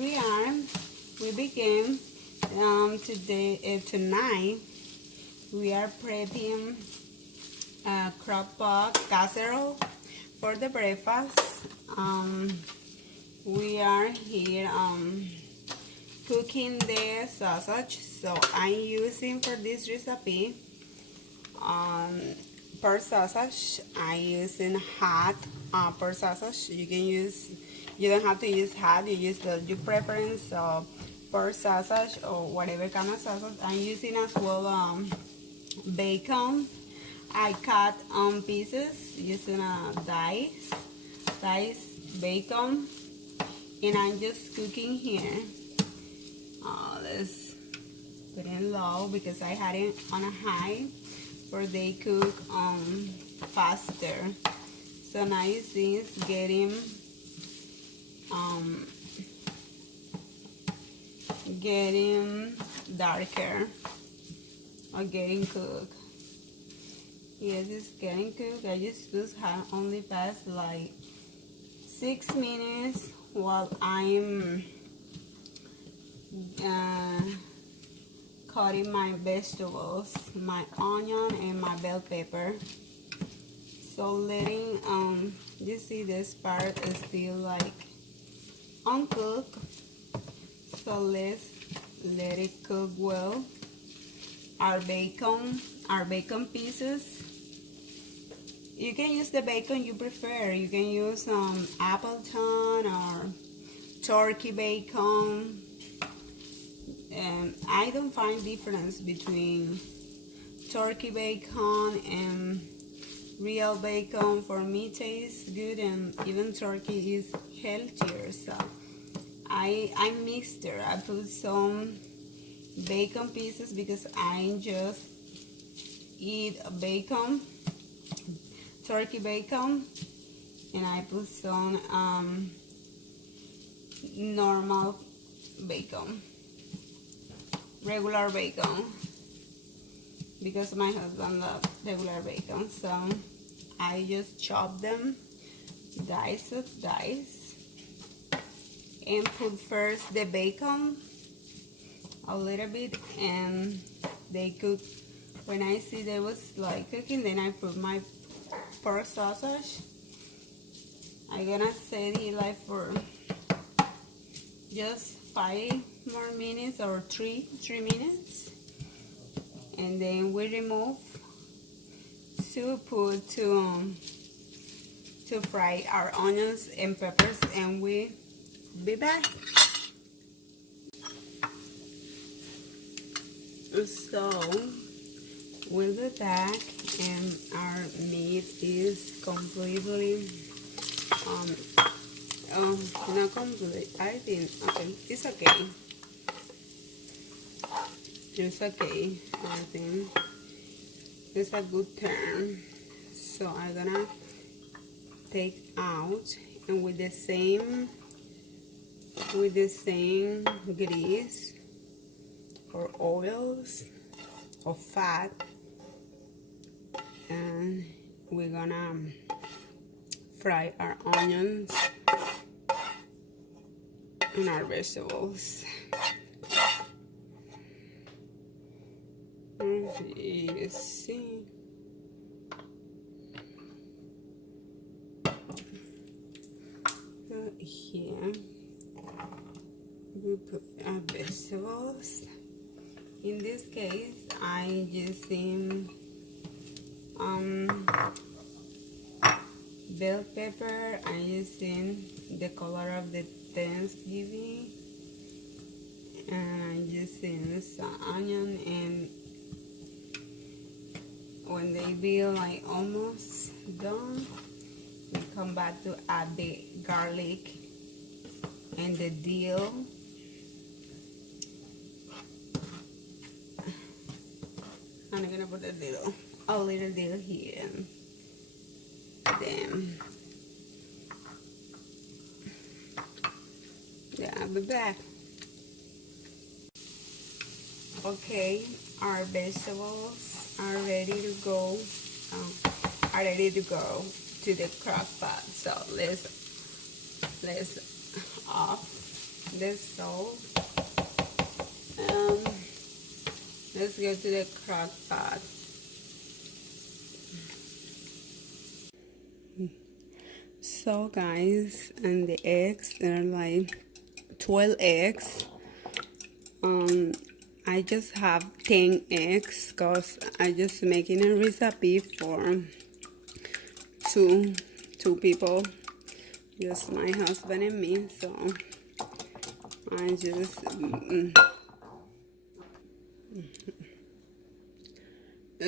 we are. We begin tonight. We are prepping a crock pot casserole for the breakfast. We are here cooking the sausage. So I'm using for this recipe per sausage. I'm using hot per sausage. You don't have to use hot. You use your preference per sausage or whatever kind of sausage. I'm using as well bacon. I cut pieces using a diced bacon, and I'm just cooking here. Let's put it low because I had it on a high for they cook faster. So now you see it's getting darker or getting cooked. Yes, it's getting cooked. I just only past like 6 minutes while I'm cutting my vegetables, my onion and my bell pepper. So letting you see this part is still like uncooked. So let's let it cook well. Our bacon pieces. You can use the bacon you prefer. You can use Appleton or turkey bacon. And I don't find difference between turkey bacon and real bacon. For me, tastes good, and even turkey is healthier. So I mixed it. I put some bacon pieces because I just eat bacon, turkey bacon, and I put some normal bacon, regular bacon, because my husband loves regular bacon. So I just chop them, dice, and put first the bacon a little bit, and they cook. When I see they was like cooking, then I put my pork sausage. I'm gonna set it like for just 5 more minutes or 3 minutes, and then we remove to put to fry our onions and peppers, and we be back. So we'll be back, and our meat is completely not complete. I think okay, it's okay. It's okay. I think it's a good turn. So I'm gonna take out, and with the same grease or oils or fat, and we're gonna fry our onions and our vegetables. You see, so here we put our vegetables. In this case, I'm using bell pepper. I'm using the color of the Thanksgiving, and I'm using some onion. And when they be like almost done, we come back to add the garlic and the dill. I'm gonna put a little dill here, and then yeah, I'll be back. Okay, our vegetables are ready to go. To the crock pot. So let's off the stove. Let's go to the crock pot. So guys, and the eggs are like 12 eggs. I just have 10 eggs because I just making a recipe for two people, just my husband and me. So I just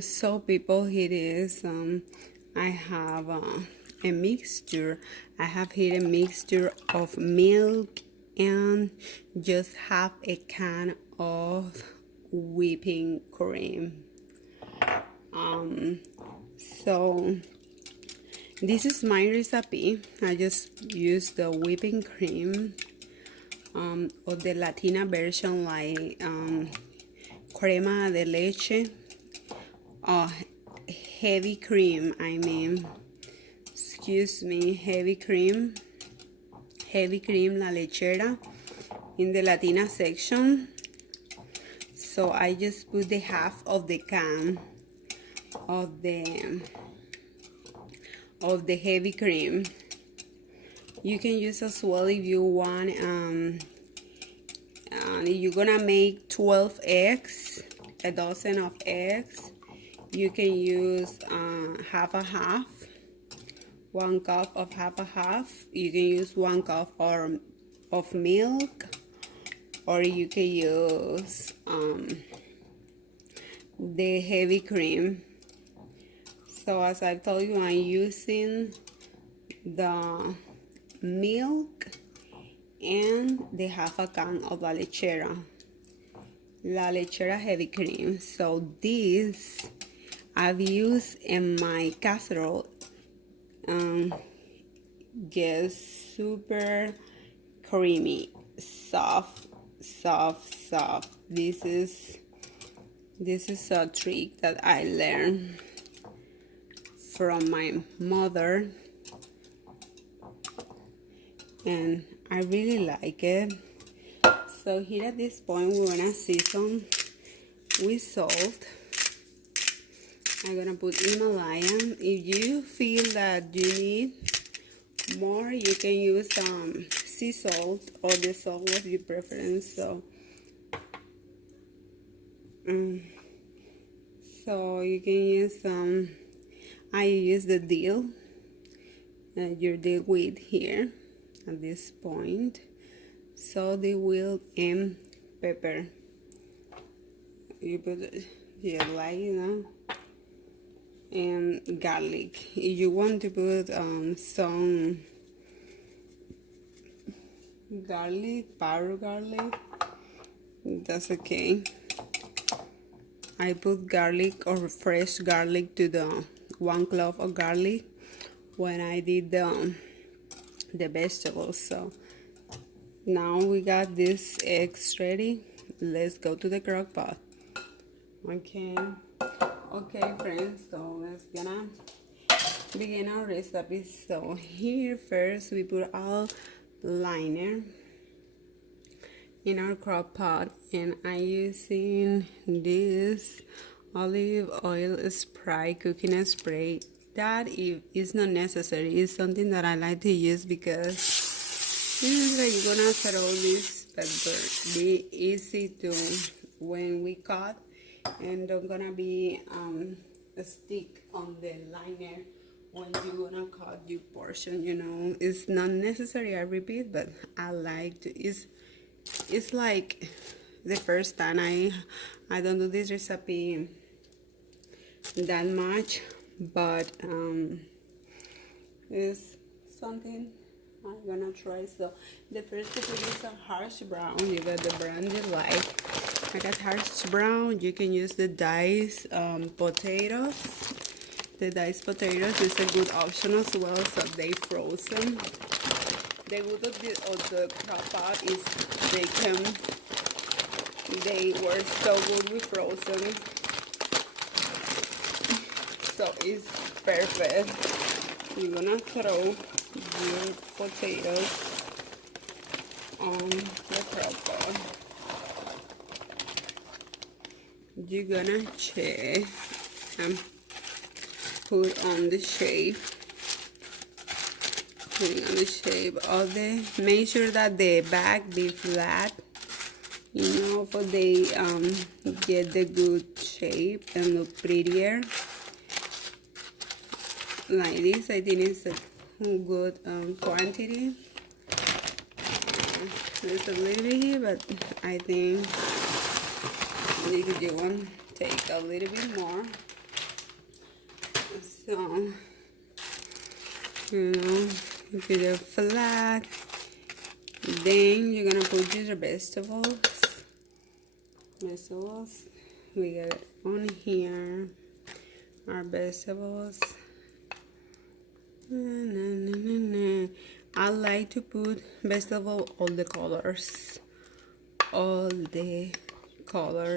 so people, it is I have a mixture. I have here a mixture of milk and just have a can of whipping cream. So this is my recipe. I just use the whipping cream or the Latina version, like crema de leche, heavy cream, I mean, excuse me, heavy cream la lechera in the Latina section. So I just put the half of the can of the heavy cream. You can use as well if you want. You're gonna make 12 eggs, a dozen of eggs. You can use half a half, 1 cup of half a half. You can use 1 cup of milk, or you can use the heavy cream. So as I told you, I'm using the milk and the half a can of la lechera heavy cream. So this I've used in my casserole. Gets super creamy, soft. This is a trick that I learned from my mother, and I really like it. So here at this point, we're gonna season with salt. I'm gonna put Himalayan. If you feel that you need more, you can use sea salt or the salt of your preference. So you can use I use the dill, your dill with here at this point. So the dill and pepper. You put it here, like, you know, and garlic. If you want to put some garlic, powder garlic, that's okay. I put garlic or fresh garlic to the 1 clove of garlic when I did the vegetables. So now we got this eggs ready. Let's go to the crock pot. Okay, friends, so let's gonna begin our recipe. So here first we put our liner in our crock pot, and I'm using this olive oil spray, cooking spray. That is not necessary. It's something that I like to use because this is like you're gonna throw this pepper. Be easy to when we cut, and don't gonna be a stick on the liner when you're gonna cut your portion. You know, it's not necessary, I repeat, but I like to. It's like the first time I don't do this recipe that much, but it's something I'm gonna try. So the first thing is a harsh brown. You got the brand you like. I got harsh brown. You can use the diced potatoes. The diced potatoes is a good option as well, so they frozen. The good of the crock pot is they were so good with frozen, so it's perfect. You're gonna throw your potatoes on the you're gonna check and put on the shape. Putting on the shape of the, make sure that the back be flat, you know, for they get the good shape and look prettier. Like this, I think it's a good quantity. There's a little bit here, but I think you want to take a little bit more. So, you know, get it flat. Then you're gonna put your vegetables. We got it on here. Our vegetables. I like to put vegetable all the colors. All the color.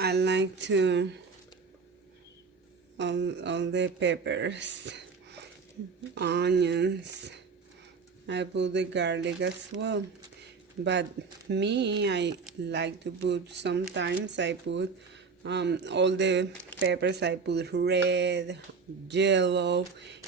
I like to all the peppers, onions. I put the garlic as well. But me, I like to put, sometimes I put all the peppers. I put red, yellow,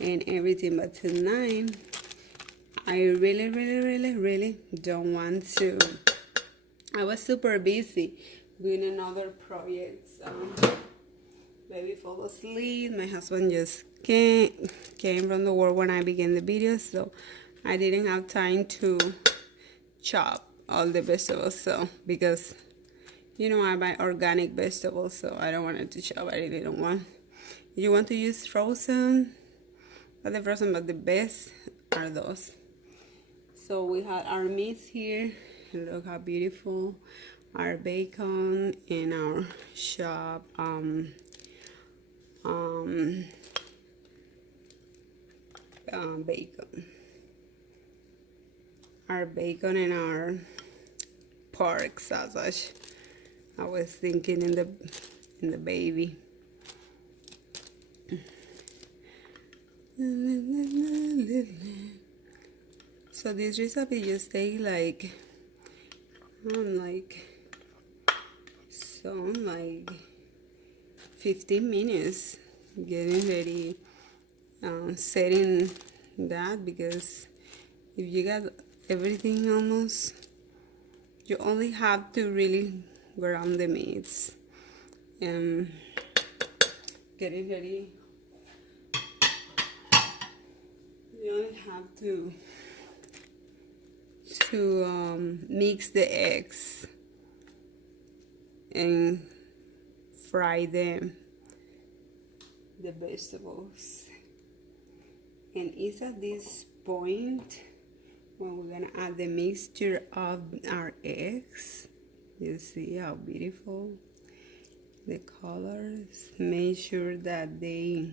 and everything. But tonight, I really don't want to. I was super busy doing another project. Baby fell asleep. My husband just came from the work when I began the video, so I didn't have time to chop all the vegetables. So because you know I buy organic vegetables, so I don't want it to chop. I really don't want. You want to use frozen, but the best are those. So we had our meats here. Look how beautiful. Our bacon and our chopped bacon. Our bacon and our pork sausage. I was thinking in the baby. So this recipe just take like 15 minutes getting ready, setting that, because if you got everything almost, you only have to really ground the meats and getting ready. You only have to mix the eggs and fry them, the vegetables. And it's at this point when we're gonna add the mixture of our eggs. You see how beautiful the colors. Make sure that they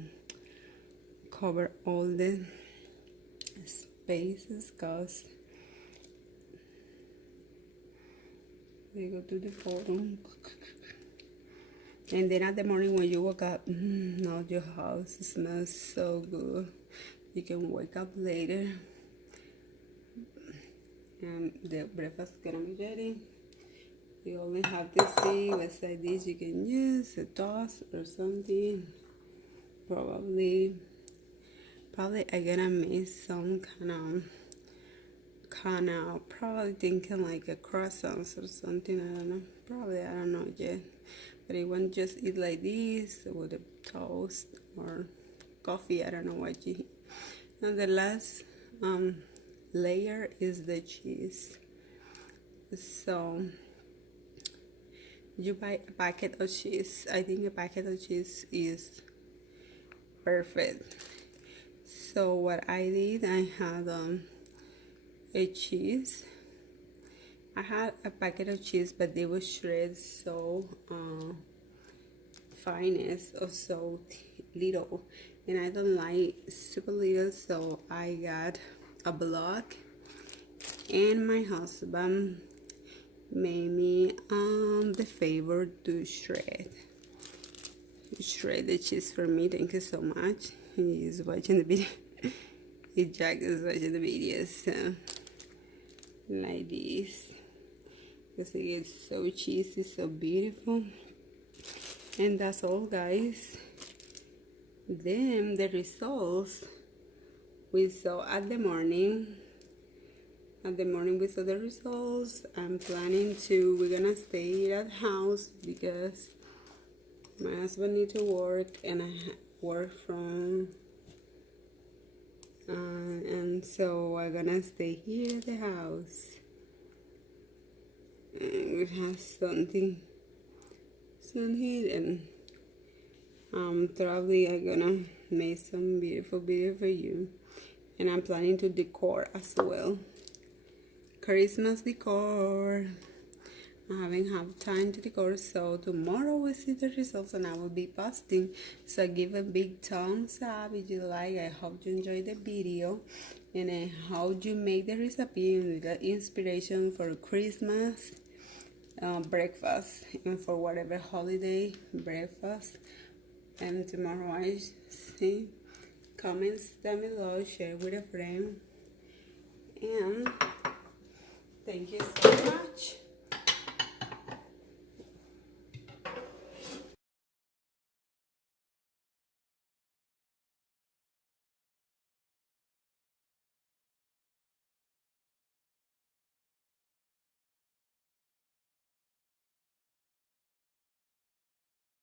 cover all the spaces, cause they go to the bottom. And then at the morning when you wake up, now your house smells so good. You can wake up later and the breakfast is gonna be ready. You only have to see what side dish you can use, a toast or something. Probably I'm gonna make some kind of probably thinking like a croissants or something. I don't know. Probably I don't know yet. But I want to just eat like this with a toast or coffee. I don't know what you eat. Now the last layer is the cheese. So you buy a packet of cheese. I think a packet of cheese is perfect. So what I did, I had a cheese. I had a packet of cheese, but they were shredded so finest or so little, and I don't like super little, so I got a block. And my husband made me the favor to shred the cheese for me. Thank you so much. He's watching the video. Jack is watching the video, so like this. because it gets so cheesy, so beautiful. And that's all, guys. Then the results we saw at the morning. At the morning we saw the results. I'm planning to, we're gonna stay at the house because my husband needs to work and I work from and so we're gonna stay here at the house, and we have something here, and probably I'm gonna make some beautiful video for you. And I'm planning to decor as well, Christmas decor. I haven't had time to decor, so tomorrow we'll see the results and I will be posting. So give a big thumbs up if you like. I hope you enjoyed the video, and I hope you make the recipe and the inspiration for Christmas breakfast and for whatever holiday breakfast. And tomorrow I see, comments down below, share with a friend, and thank you so much.